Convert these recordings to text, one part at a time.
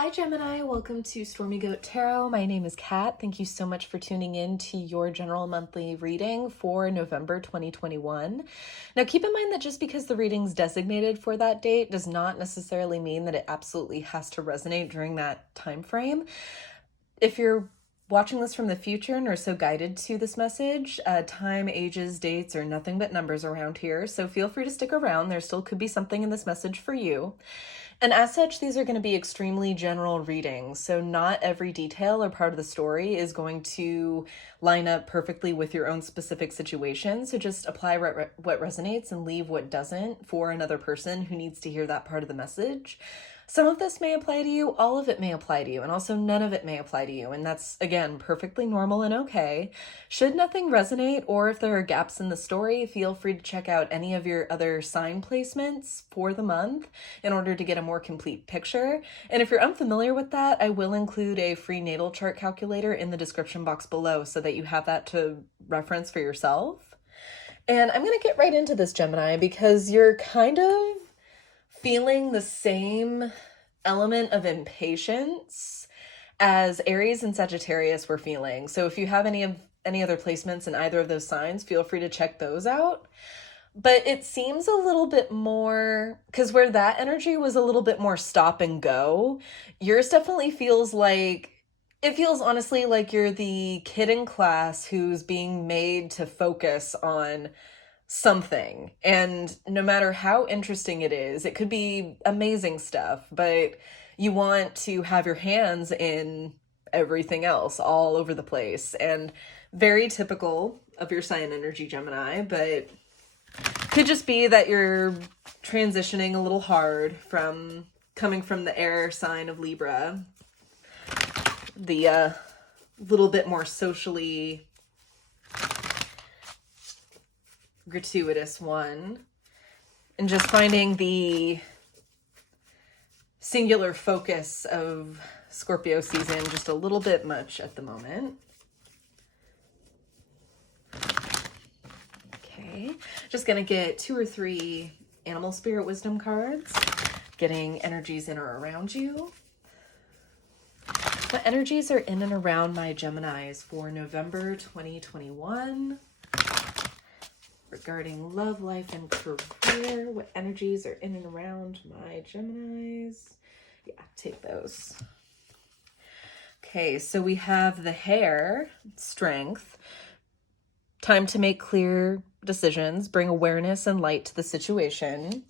Hi Gemini, welcome to Stormy Goat Tarot. My name is Kat. Thank you so much for tuning in to your general monthly reading for November 2021. Now keep in mind that just because the reading's designated for that date does not necessarily mean that it absolutely has to resonate during that time frame. If you're watching this from the future and are so guided to this message, time, ages, dates are nothing but numbers around here, so feel free to stick around. There still could be something in this message for you. And as such, these are going to be extremely general readings, so not every detail or part of the story is going to line up perfectly with your own specific situation, so just apply what resonates and leave what doesn't for another person who needs to hear that part of the message. Some of this may apply to you, all of it may apply to you, and also none of it may apply to you, and that's, again, perfectly normal and okay. Should nothing resonate, or if there are gaps in the story, feel free to check out any of your other sign placements for the month in order to get a more complete picture. And if you're unfamiliar with that, I will include a free natal chart calculator in the description box below so that you have that to reference for yourself. And I'm going to get right into this, Gemini, because you're kind of feeling the same element of impatience as Aries and Sagittarius were feeling. So if you have any other placements in either of those signs, feel free to check those out. But it seems a little bit more, because where that energy was a little bit more stop and go, yours definitely feels like, it feels honestly like you're the kid in class who's being made to focus on something. And no matter how interesting it is, it could be amazing stuff, but you want to have your hands in everything else all over the place. And very typical of your sign energy, Gemini, but could just be that you're transitioning a little hard from coming from the air sign of Libra, the little bit more socially gratuitous one, and just finding the singular focus of Scorpio season just a little bit much at the moment. Okay, just gonna get 2 or 3 animal spirit wisdom cards, getting energies in or around you. What energies are in and around my Geminis for November 2021? Regarding love, life, and career, what energies are in and around my Geminis? Yeah, take those. Okay, so we have the Hare, strength. Time to make clear decisions, bring awareness and light to the situation.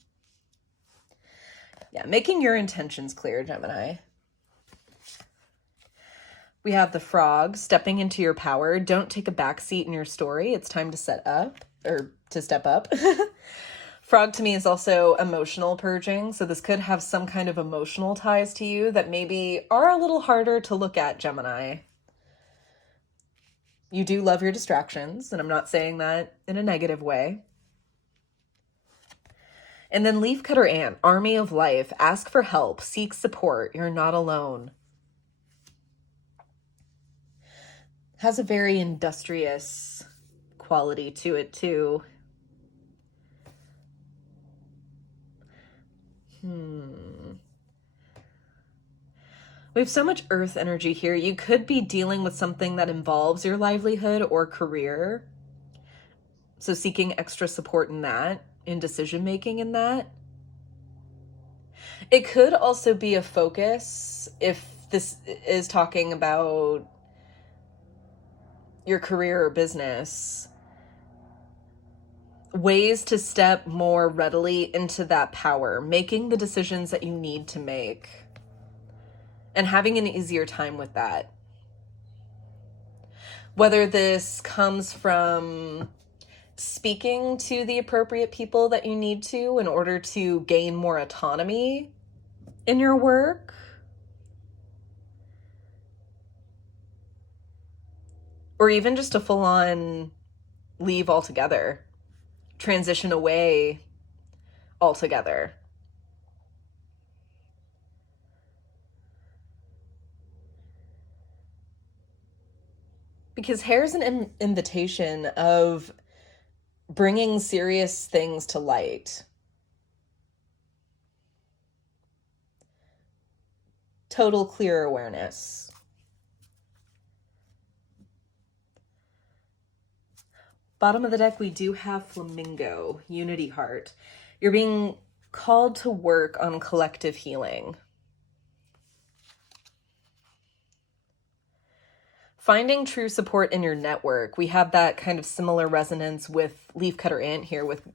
Yeah, making your intentions clear, Gemini. We have the Frog, stepping into your power. Don't take a back seat in your story. It's time to step up. Frog to me is also emotional purging, so this could have some kind of emotional ties to you that maybe are a little harder to look at, Gemini. You do love your distractions, and I'm not saying that in a negative way. And then Leafcutter Ant, army of life, ask for help, seek support, you're not alone. Has a very industrious quality to it too. We have so much earth energy here. You could be dealing with something that involves your livelihood or career. So seeking extra support in that, in decision making in that. It could also be a focus if this is talking about your career or business. Ways to step more readily into that power, making the decisions that you need to make, and having an easier time with that. Whether this comes from speaking to the appropriate people that you need to in order to gain more autonomy in your work, or even just a full-on leave altogether, transition away altogether. Because hair's an invitation of bringing serious things to light. total clear awareness. Bottom of the deck, we do have Flamingo, Unity Heart. You're being called to work on collective healing. Finding true support in your network. We have that kind of similar resonance with Leafcutter Ant here, with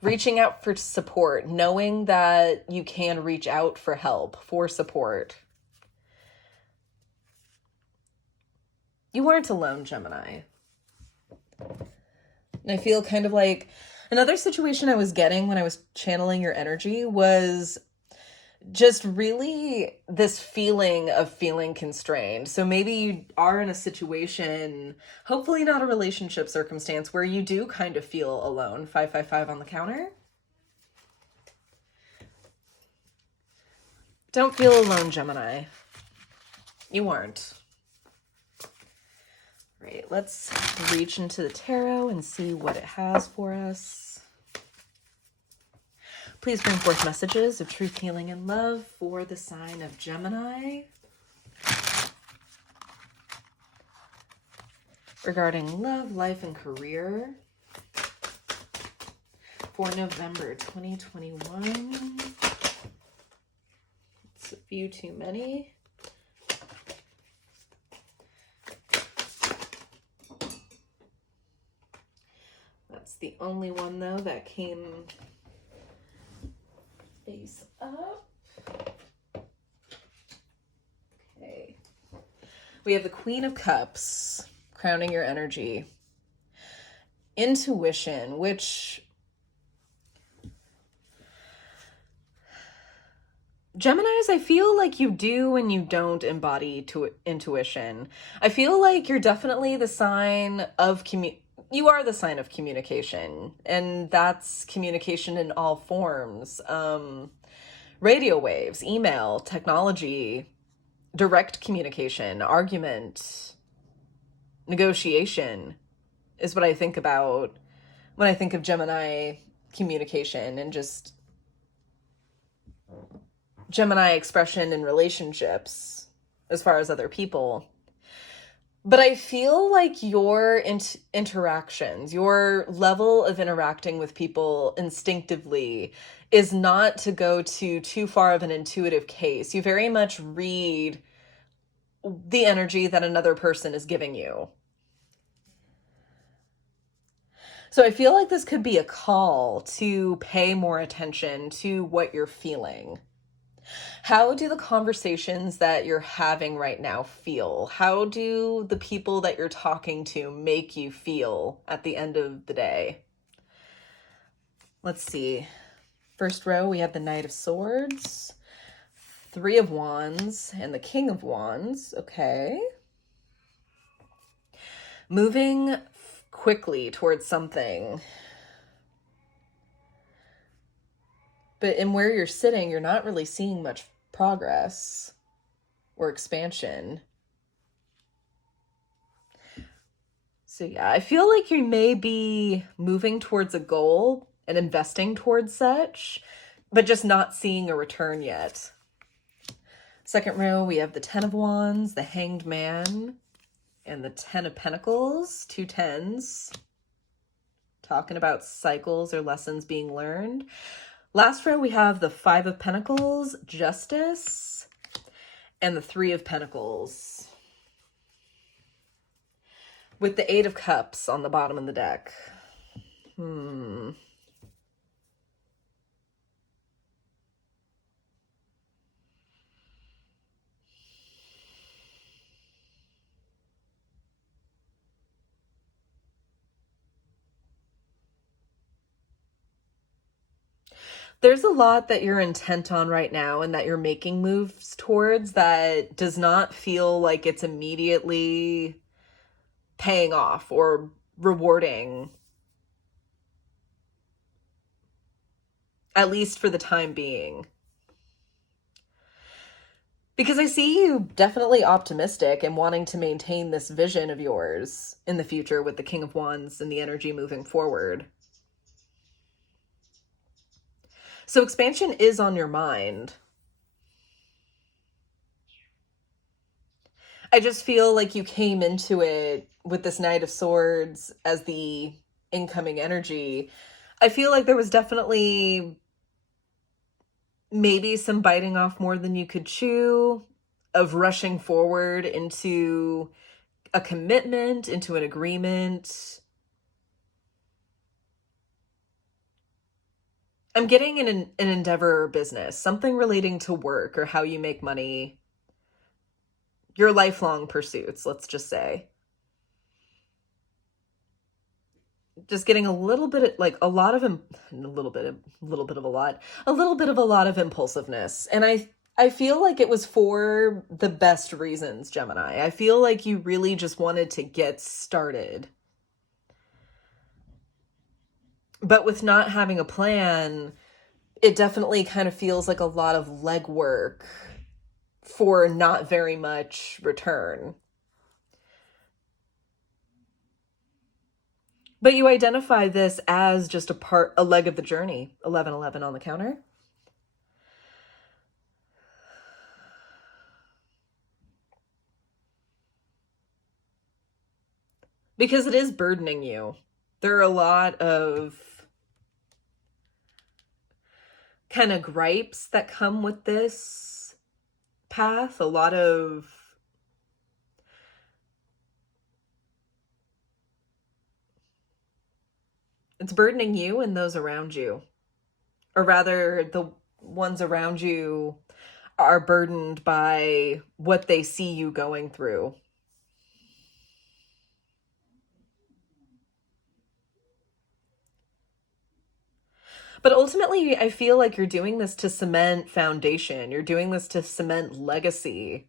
reaching out for support, knowing that you can reach out for help, for support. You aren't alone, Gemini. And I feel kind of like another situation I was getting when I was channeling your energy was just really this feeling of feeling constrained. So maybe you are in a situation, hopefully not a relationship circumstance, where you do kind of feel alone. 555 on the counter. Don't feel alone, Gemini. You aren't. Right, let's reach into the tarot and see what it has for us. Please bring forth messages of truth, healing, and love for the sign of Gemini. Regarding love, life, and career for November 2021. It's a few too many. That's the only one, though, that came face up. Okay. We have the Queen of Cups, crowning your energy. Intuition, which Geminis, I feel like you do and you don't embody intuition. I feel like you're definitely the sign of you are the sign of communication, and that's communication in all forms. Radio waves, email, technology, direct communication, argument, negotiation is what I think about when I think of Gemini communication and just Gemini expression in relationships as far as other people. But I feel like your interactions, your level of interacting with people instinctively is not to go to too far of an intuitive case. You very much read the energy that another person is giving you. So I feel like this could be a call to pay more attention to what you're feeling. How do the conversations that you're having right now feel? How do the people that you're talking to make you feel at the end of the day? Let's see. First row, we have the Knight of Swords, Three of Wands, and the King of Wands. Okay. Moving quickly towards something. But in where you're sitting, you're not really seeing much progress or expansion. So yeah, I feel like you may be moving towards a goal and investing towards such, but just not seeing a return yet. Second row, we have the Ten of Wands, the Hanged Man, and the Ten of Pentacles, two tens. Talking about cycles or lessons being learned. Last row, we have the Five of Pentacles, Justice, and the Three of Pentacles, with the Eight of Cups on the bottom of the deck. There's a lot that you're intent on right now and that you're making moves towards that does not feel like it's immediately paying off or rewarding, at least for the time being. Because I see you definitely optimistic and wanting to maintain this vision of yours in the future with the King of Wands and the energy moving forward. So expansion is on your mind. I just feel like you came into it with this Knight of Swords as the incoming energy. I feel like there was definitely maybe some biting off more than you could chew, of rushing forward into a commitment, into an agreement. I'm getting an endeavor or business, something relating to work or how you make money, your lifelong pursuits, let's just say. Just getting a little bit of, like, a lot of a little bit of a lot, a little bit of a lot of impulsiveness. And I feel like it was for the best reasons, Gemini. I feel like you really just wanted to get started. But with not having a plan, it definitely kind of feels like a lot of legwork for not very much return. But you identify this as just a leg of the journey. 1111 on the counter. Because it is burdening you. There are a lot of kind of gripes that come with this path. A lot of it's burdening you and those around you. Or rather, the ones around you are burdened by what they see you going through. But ultimately, I feel like you're doing this to cement foundation. You're doing this to cement legacy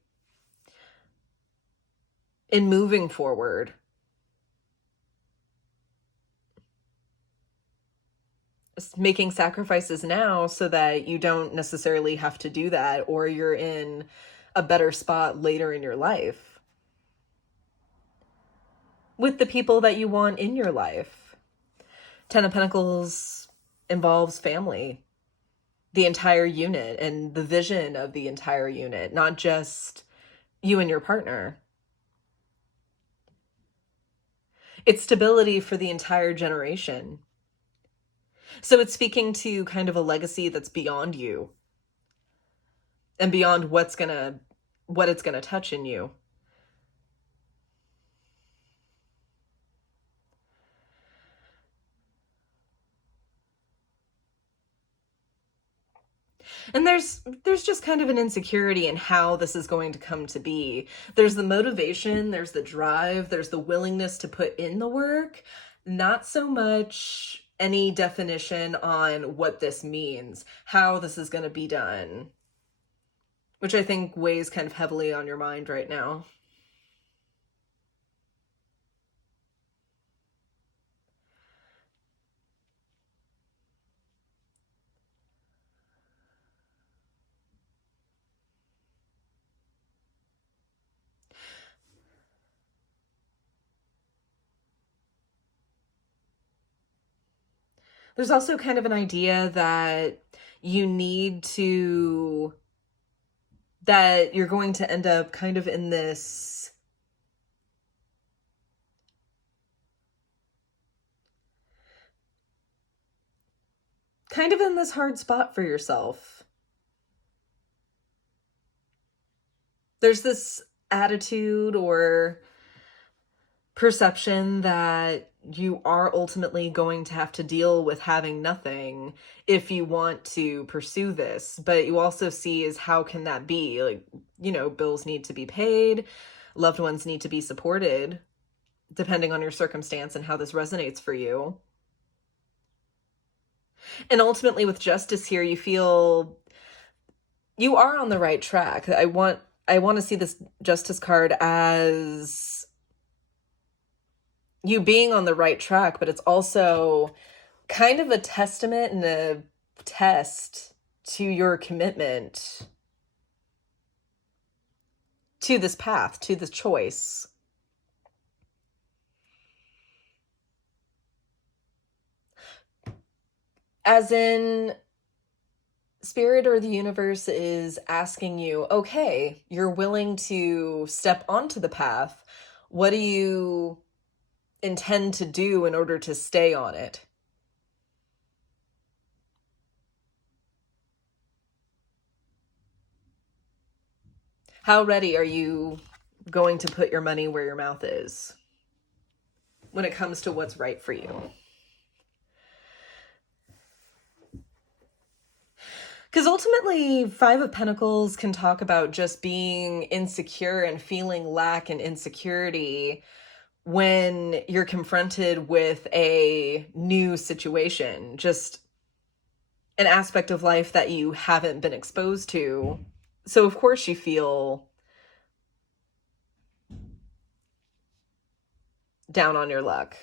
in moving forward. Making sacrifices now so that you don't necessarily have to do that, or you're in a better spot later in your life with the people that you want in your life. Ten of Pentacles involves family, the entire unit, and the vision of the entire unit, not just you and your partner. It's stability for the entire generation. So it's speaking to kind of a legacy that's beyond you and beyond what it's gonna touch in you. And there's just kind of an insecurity in how this is going to come to be. There's the motivation, there's the drive, there's the willingness to put in the work, not so much any definition on what this means, how this is going to be done, which I think weighs kind of heavily on your mind right now. There's also kind of an idea that you need to, that you're going to end up kind of in this hard spot for yourself. There's this attitude or perception that you are ultimately going to have to deal with having nothing if you want to pursue this. But you also see is how can that be? Like, bills need to be paid, loved ones need to be supported, depending on your circumstance and how this resonates for you. And ultimately with justice here, you feel you are on the right track. I want to see this justice card as you being on the right track, but it's also kind of a testament and a test to your commitment to this path, to this choice. As in, Spirit or the universe is asking you, okay, you're willing to step onto the path. What do you intend to do in order to stay on it? How ready are you going to put your money where your mouth is when it comes to what's right for you? Because ultimately, Five of Pentacles can talk about just being insecure and feeling lack and insecurity when you're confronted with a new situation, just an aspect of life that you haven't been exposed to. So of course you feel down on your luck.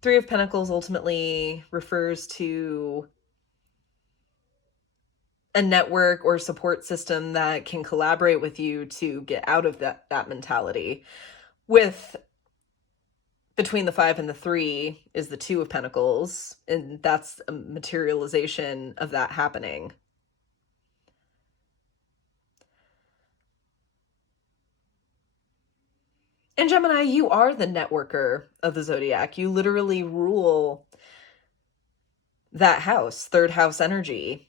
Three of Pentacles ultimately refers to a network or support system that can collaborate with you to get out of that mentality. With between the 5 and the 3 is the Two of Pentacles, and that's a materialization of that happening. And Gemini, you are the networker of the zodiac. You literally rule that house, third house energy,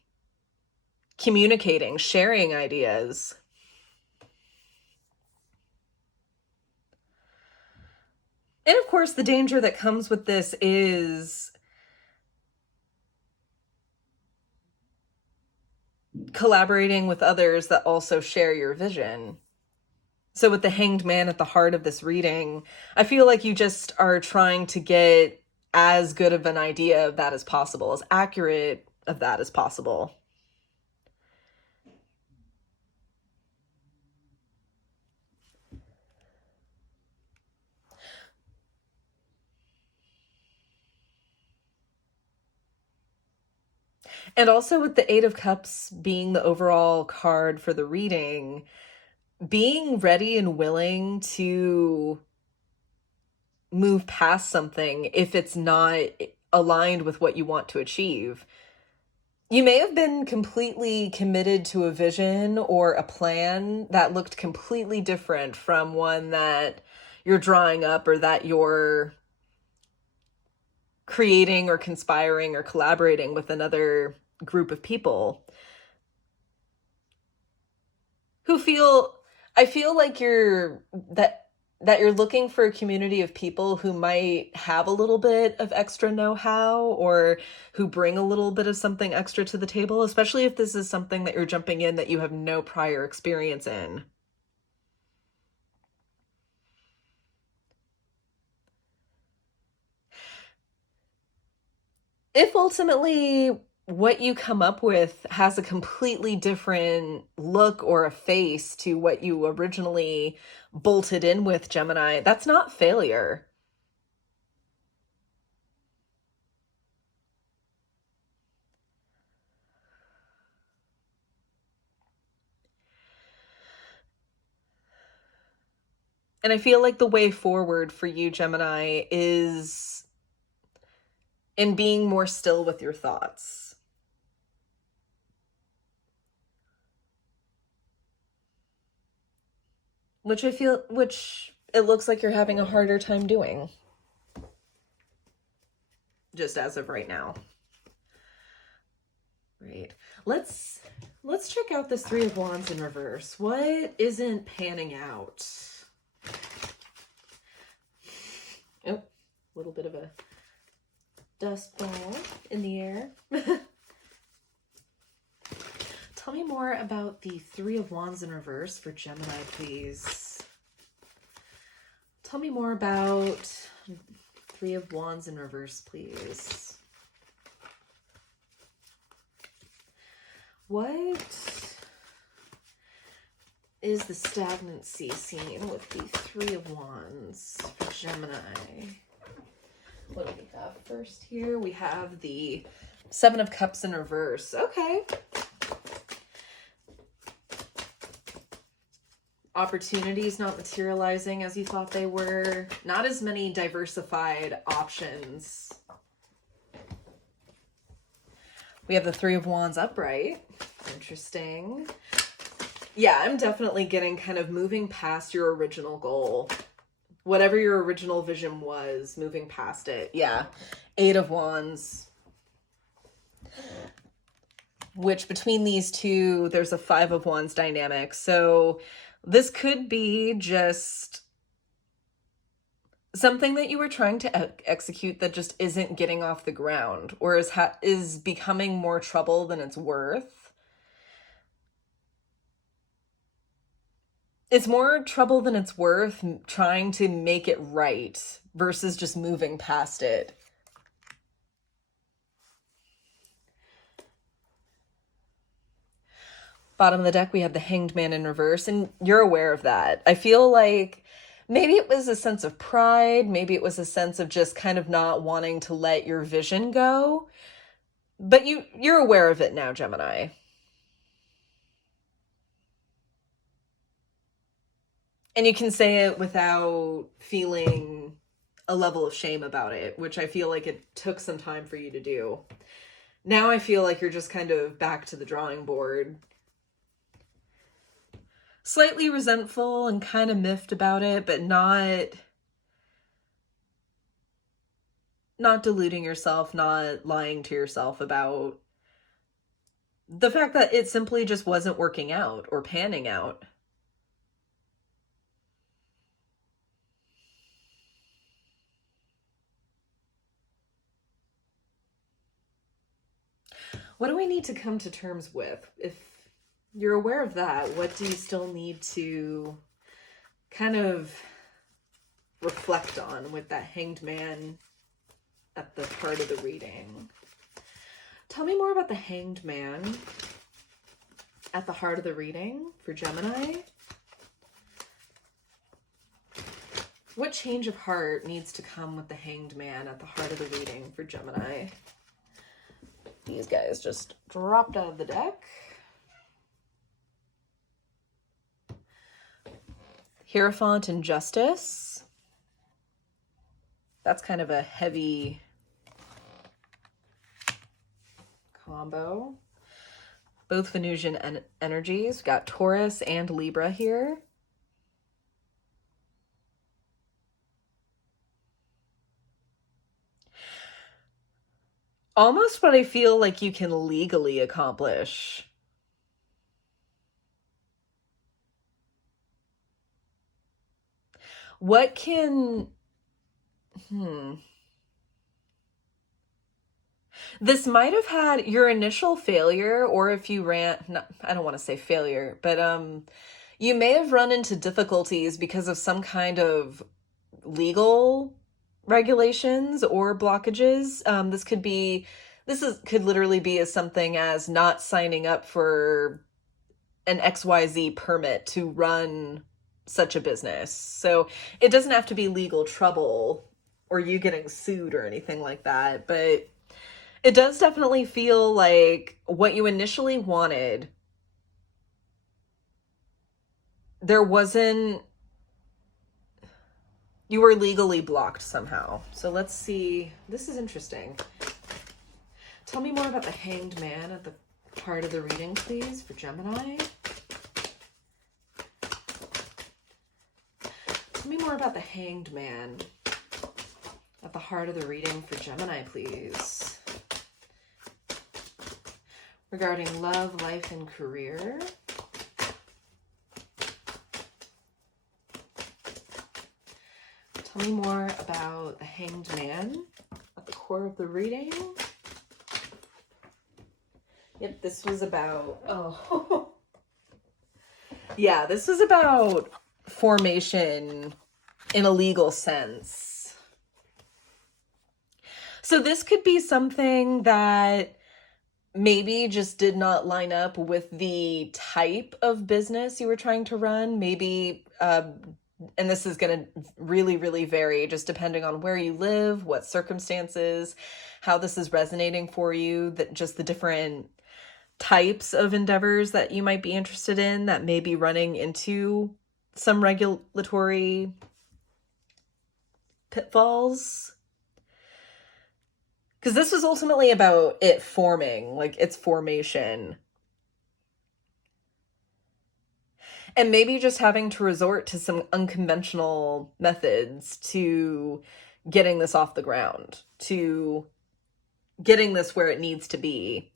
communicating, sharing ideas. And of course, the danger that comes with this is collaborating with others that also share your vision. So with the Hanged Man at the heart of this reading, I feel like you just are trying to get as good of an idea of that as possible, as accurate of that as possible. And also with the Eight of Cups being the overall card for the reading, being ready and willing to move past something if it's not aligned with what you want to achieve. You may have been completely committed to a vision or a plan that looked completely different from one that you're drawing up or that you're creating or conspiring or collaborating with another group of people who I feel like you're looking for a community of people who might have a little bit of extra know-how or who bring a little bit of something extra to the table, especially if this is something that you're jumping in that you have no prior experience in. If ultimately what you come up with has a completely different look or a face to what you originally bolted in with, Gemini, that's not failure. And I feel like the way forward for you, Gemini, is in being more still with your thoughts. Which it looks like you're having a harder time doing. Just as of right now. Right. Let's check out this Three of Wands in reverse. What isn't panning out? Oh, a little bit of a dust ball in the air. Tell me more about the Three of Wands in reverse for Gemini, please. Tell me more about Three of Wands in reverse, please. What is the stagnancy seen with the Three of Wands for Gemini? What do we have first here? We have the Seven of Cups in reverse. Okay. Opportunities not materializing as you thought they were. Not as many diversified options We have the Three of Wands upright. Interesting. Yeah, I'm definitely getting kind of moving past your original goal. Whatever your original vision was, moving past it. Yeah. Eight of Wands. Which between these two, there's a Five of Wands dynamic. So this could be just something that you were trying to execute that just isn't getting off the ground, or is becoming more trouble than it's worth. It's more trouble than it's worth trying to make it right versus just moving past it. Bottom of the deck, we have the Hanged Man in reverse, and you're aware of that. I feel like maybe it was a sense of pride. Maybe it was a sense of just kind of not wanting to let your vision go. But you're aware of it now, Gemini. And you can say it without feeling a level of shame about it, which I feel like it took some time for you to do. Now I feel like you're just kind of back to the drawing board. Slightly resentful and kind of miffed about it, but not deluding yourself, not lying to yourself about the fact that it simply just wasn't working out or panning out. What do we need to come to terms with? If you're aware of that, what do you still need to kind of reflect on with that Hanged Man at the heart of the reading? Tell me more about the Hanged Man at the heart of the reading for Gemini. What change of heart needs to come with the Hanged Man at the heart of the reading for Gemini? These guys just dropped out of the deck. Hierophant and Justice. That's kind of a heavy combo. Both Venusian energies. We've got Taurus and Libra here. Almost what I feel like you can legally accomplish. What can... This might have had your initial failure, or if you ran... No, I don't want to say failure, but you may have run into difficulties because of some kind of legal regulations or blockages. Could literally be as something as not signing up for an XYZ permit to run such a business. So it doesn't have to be legal trouble or you getting sued or anything like that, but it does definitely feel like what you initially wanted, you were legally blocked somehow. So let's see. This is interesting. Tell me more about the Hanged Man at the heart of the reading, please, for Gemini. Tell me more about the Hanged Man at the heart of the reading for Gemini, please. Regarding love, life, and career. Tell me more about the Hanged Man at the core of the reading. Yep, this was about, yeah, this was about formation in a legal sense. So this could be something that maybe just did not line up with the type of business you were trying to run. Maybe, and this is going to really, really vary just depending on where you live, what circumstances, how this is resonating for you, that just the different types of endeavors that you might be interested in that may be running into some regulatory pitfalls. Because this was ultimately about it forming, like its formation. And maybe just having to resort to some unconventional methods to getting this off the ground, to getting this where it needs to be.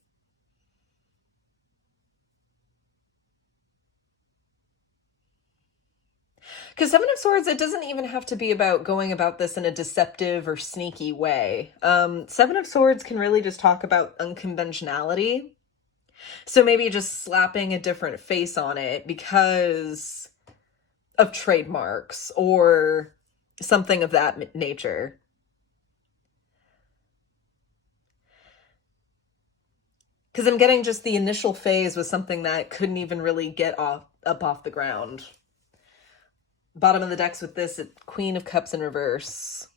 Because Seven of Swords, it doesn't even have to be about going about this in a deceptive or sneaky way. Seven of Swords can really just talk about unconventionality. So maybe just slapping a different face on it because of trademarks or something of that nature. Because I'm getting just the initial phase was something that couldn't even really get up off the ground. Bottom of the decks with this, Queen of Cups in reverse.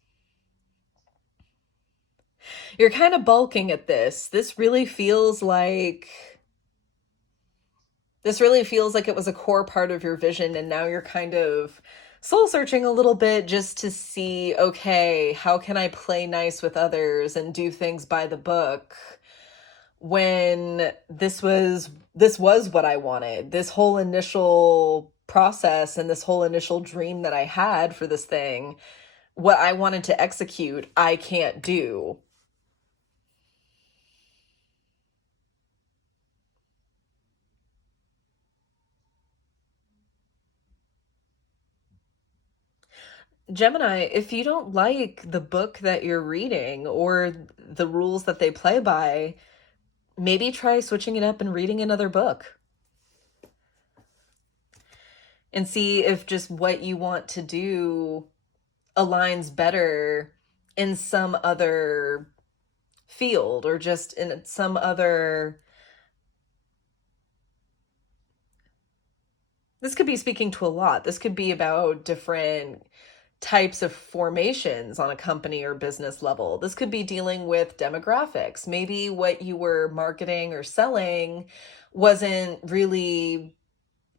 You're kind of bulking at this. This really feels like it was a core part of your vision, and now you're kind of soul searching a little bit just to see, okay, how can I play nice with others and do things by the book when this was what I wanted. This whole initial process and this whole initial dream that I had for this thing, what I wanted to execute, I can't do. Gemini, if you don't like the book that you're reading or the rules that they play by, maybe try switching it up and reading another book. And see if just what you want to do aligns better in some other field or just in some other. This could be speaking to a lot. This could be about different types of formations on a company or business level. This could be dealing with demographics. Maybe what you were marketing or selling wasn't really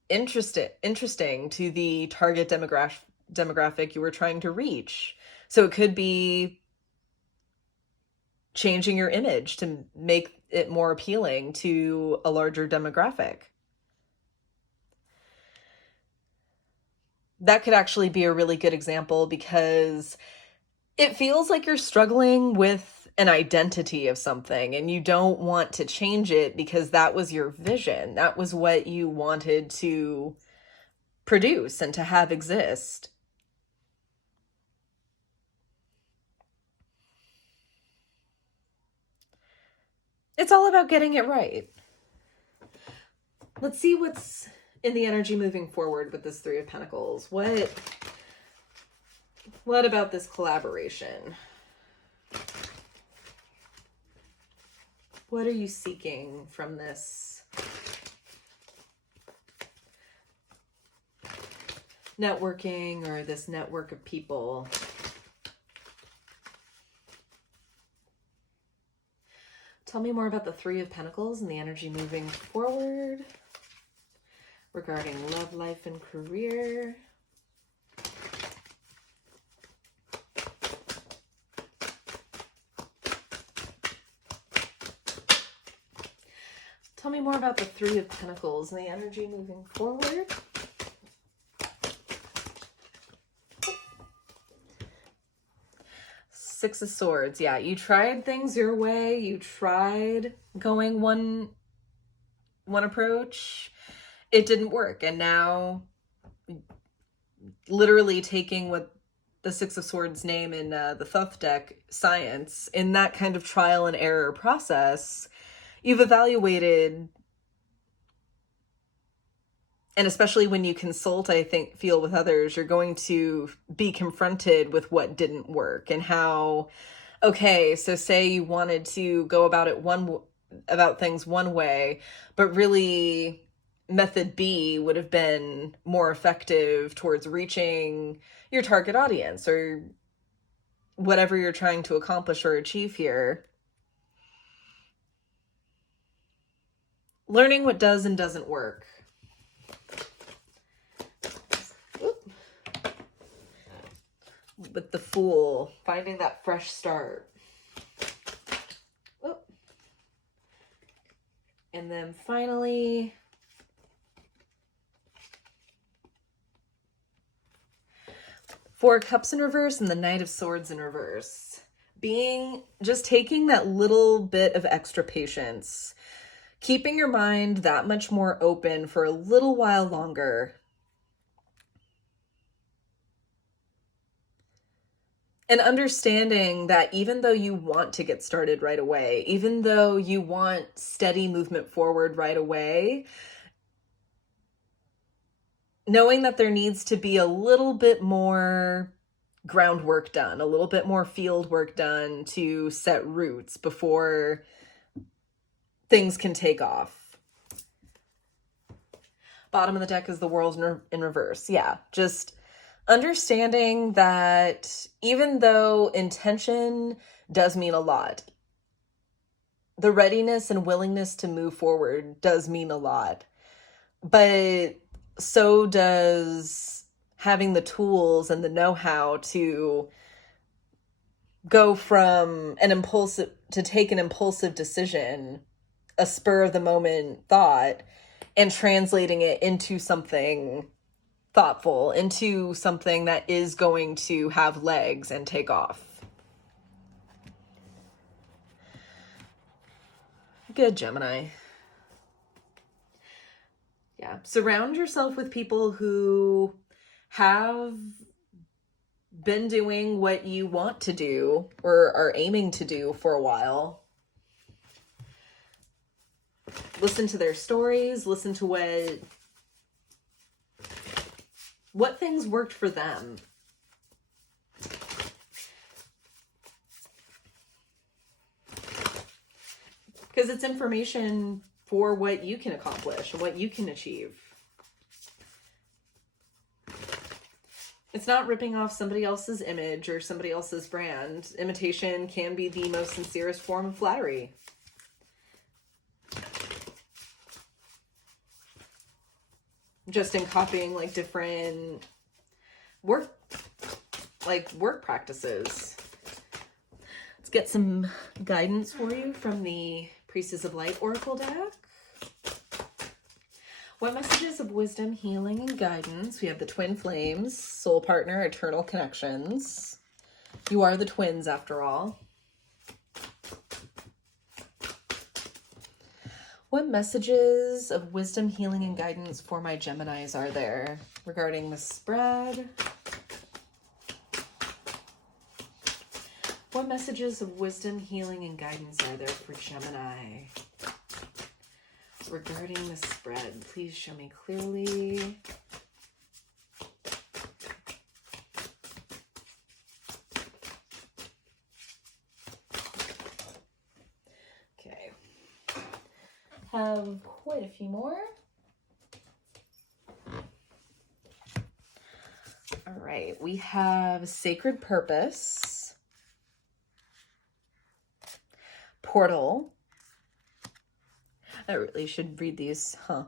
interesting to the target demographic you were trying to reach. So it could be changing your image to make it more appealing to a larger demographic. That could actually be a really good example because it feels like you're struggling with an identity of something and you don't want to change it because that was your vision. That was what you wanted to produce and to have exist. It's all about getting it right. Let's see what's in the energy moving forward with this Three of Pentacles. What about this collaboration? What are you seeking from this networking or this network of people? Tell me more about the Three of Pentacles and the energy moving forward regarding love, life, and career. Tell me more about the Three of Pentacles and the energy moving forward. Six of Swords. Yeah, you tried things your way. You tried going one approach. It didn't work. And now literally taking what the Six of Swords name in the Thoth deck, science, in that kind of trial and error process, you've evaluated, and especially when you consult, I feel with others, you're going to be confronted with what didn't work and how, okay, so say you wanted to go about things one way, but really method B would have been more effective towards reaching your target audience or whatever you're trying to accomplish or achieve here. Learning what does and doesn't work. With the Fool, finding that fresh start. And then finally, Four Cups in reverse and the Knight of Swords in reverse. Just taking that little bit of extra patience, keeping your mind that much more open for a little while longer. And understanding that even though you want to get started right away, even though you want steady movement forward right away, knowing that there needs to be a little bit more groundwork done, a little bit more field work done to set roots before things can take off. Bottom of the deck is the World in reverse. Yeah, just understanding that even though intention does mean a lot, the readiness and willingness to move forward does mean a lot, but so does having the tools and the know-how to go from take an impulsive decision, a spur of the moment thought, and translating it into something thoughtful, into something that is going to have legs and take off. Good, Gemini. Yeah, surround yourself with people who have been doing what you want to do or are aiming to do for a while. Listen to their stories, listen to what things worked for them. Because it's information for what you can accomplish and what you can achieve. It's not ripping off somebody else's image or somebody else's brand. Imitation can be the most sincerest form of flattery. Just in copying like different work practices. Let's get some guidance for you from the Priestess of Light Oracle deck. What messages of wisdom, healing, and guidance? We have the Twin Flames, Soul Partner, Eternal Connections. You are the twins, after all. What messages of wisdom, healing, and guidance for my Geminis are there regarding the spread? What messages of wisdom, healing, and guidance are there for Gemini regarding the spread? Please show me clearly. Okay. Have quite a few more. All right, we have Sacred Purpose, Portal. I really should read these, huh?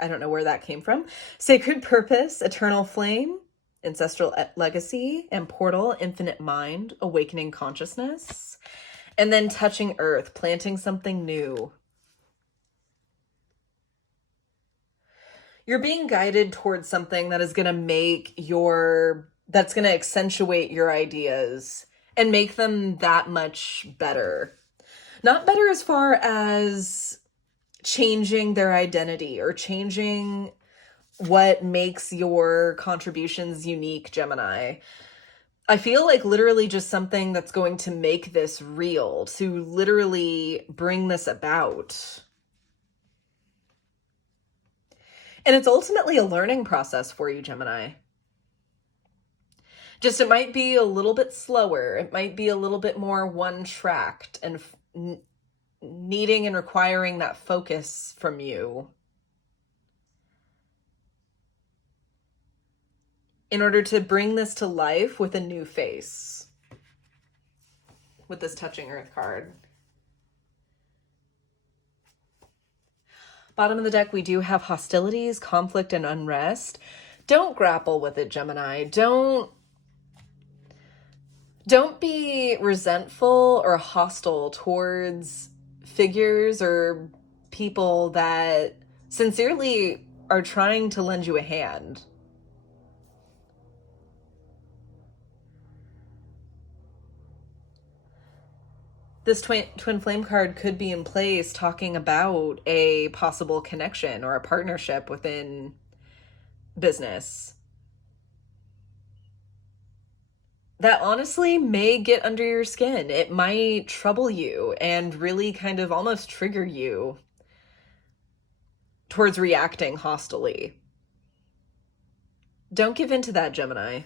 I don't know where that came from. Sacred Purpose, Eternal Flame, Ancestral Legacy, and Portal, Infinite Mind, Awakening Consciousness. And then Touching Earth, Planting Something New. You're being guided towards something that is going to that's going to accentuate your ideas and make them that much better. Not better as far as changing their identity or changing what makes your contributions unique, Gemini. I feel like literally just something that's going to make this real, to literally bring this about. And it's ultimately a learning process for you, Gemini. Just it might be a little bit slower. It might be a little bit more one-tracked and needing and requiring that focus from you in order to bring this to life with a new face with this Touching Earth card. Bottom of the deck, we do have hostilities, conflict, and unrest. Don't grapple with it, Gemini. Don't be resentful or hostile towards figures or people that sincerely are trying to lend you a hand. This twin flame card could be in place talking about a possible connection or a partnership within business that honestly may get under your skin. It might trouble you and really kind of almost trigger you towards reacting hostilely. Don't give in to that, Gemini.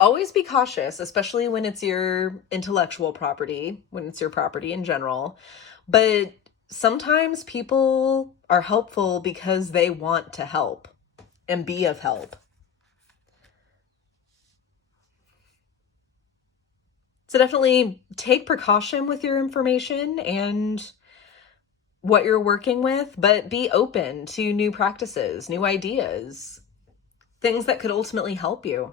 Always be cautious, especially when it's your intellectual property, when it's your property in general. But sometimes people are helpful because they want to help and be of help. So definitely take precaution with your information and what you're working with, but be open to new practices, new ideas, things that could ultimately help you.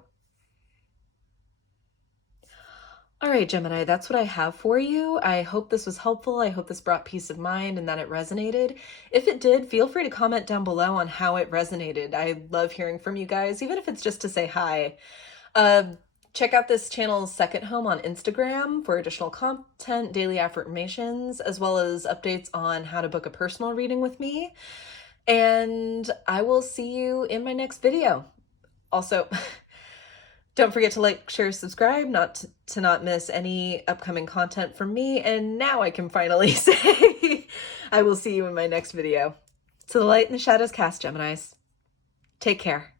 All right, Gemini, that's what I have for you. I hope this was helpful. I hope this brought peace of mind and that it resonated. If it did, feel free to comment down below on how it resonated. I love hearing from you guys, even if it's just to say hi. Check out this channel's second home on Instagram for additional content, daily affirmations, as well as updates on how to book a personal reading with me. And I will see you in my next video. Also, don't forget to like, share, subscribe, to not miss any upcoming content from me. And now I can finally say I will see you in my next video. To the light and the shadows cast, Geminis. Take care.